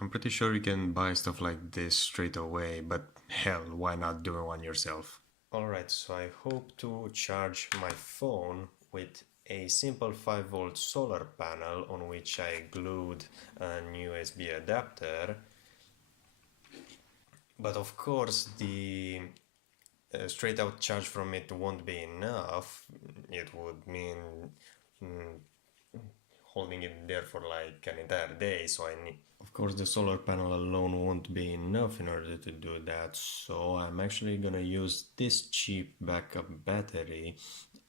I'm pretty sure you can buy stuff like this straight away, but hell, why not do one yourself? Alright, so I hope to charge my phone with a simple 5-volt solar panel on which I glued an USB adapter. But of course, the straight out charge from it won't be enough. It would mean mm, holding it there for like an entire day, so I need, of course, the solar panel alone won't be enough in order to do that, so I'm actually gonna use this cheap backup battery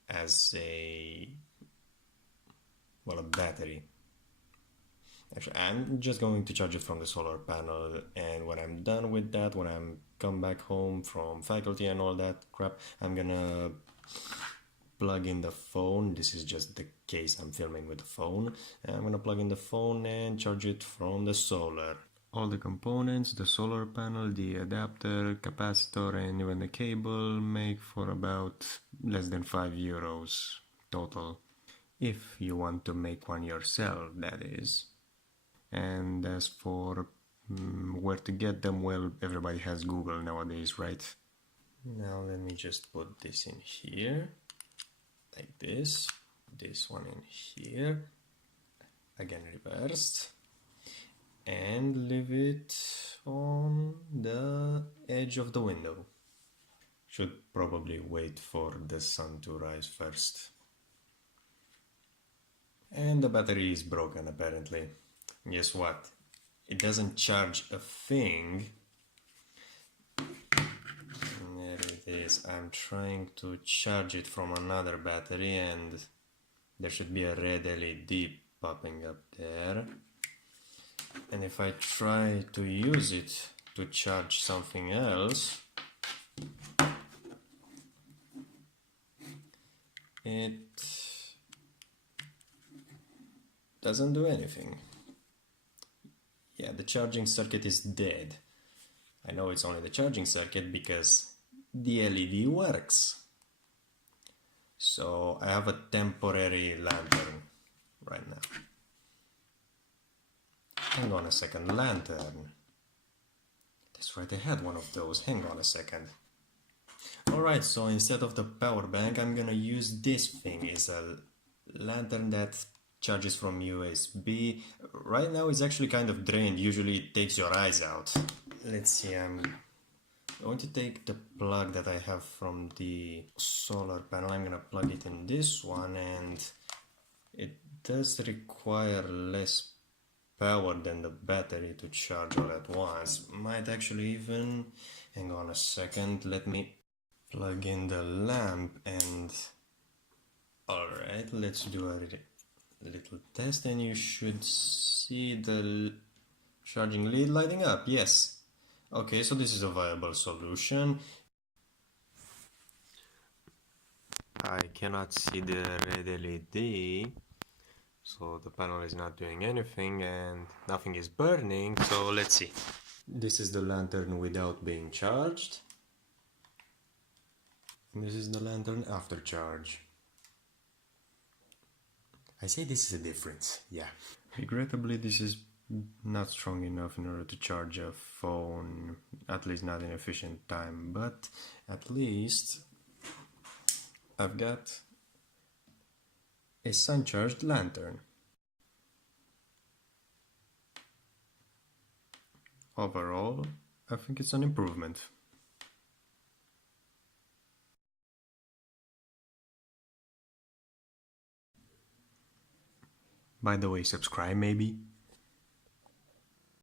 as a battery. Actually, I'm just going to charge it from the solar panel, and when I'm done with that, when I'm come back home from faculty and all that crap, I'm gonna plug in the phone. This is just the case I'm filming with the phone. I'm gonna plug in the phone and charge it from the solar. All the components, the solar panel, the adapter, capacitor, and even the cable make for about less than €5 total. If you want to make one yourself, that is. And as for where to get them, well, everybody has Google nowadays, right? Now let me just put this in here, like this one in here, again reversed, and leave it on the edge of the window. Should probably wait for the sun to rise first. And the battery is broken apparently. Guess what? It doesn't charge a thing. There it is. I'm trying to charge it from another battery and there should be a red LED popping up there. And if I try to use it to charge something else, it doesn't do anything. Yeah, the charging circuit is dead. I know it's only the charging circuit because the LED works. So I have a temporary lantern right now. Hang on a second, lantern. That's right, I had one of those. Hang on a second. Alright, so instead of the power bank, I'm gonna use this thing. It's a lantern that charges from USB. Right now it's actually kind of drained. Usually it takes your eyes out. Let's see, I'm going to take the plug that I have from the solar panel. I'm gonna plug it in this one, and it does require less power than the battery to charge all at once. Might actually even, hang on a second, let me plug in the lamp and alright, let's do a little test and you should see the charging lead lighting up. Yes. Okay, so this is a viable solution. I cannot see the red LED, so the panel is not doing anything and nothing is burning, so let's see. This is the lantern without being charged. This is the lantern after charge. I say this is a difference, yeah. Regrettably, this is not strong enough in order to charge a phone, at least not in efficient time, but at least I've got a sun-charged lantern. Overall, I think it's an improvement. By the way, subscribe maybe?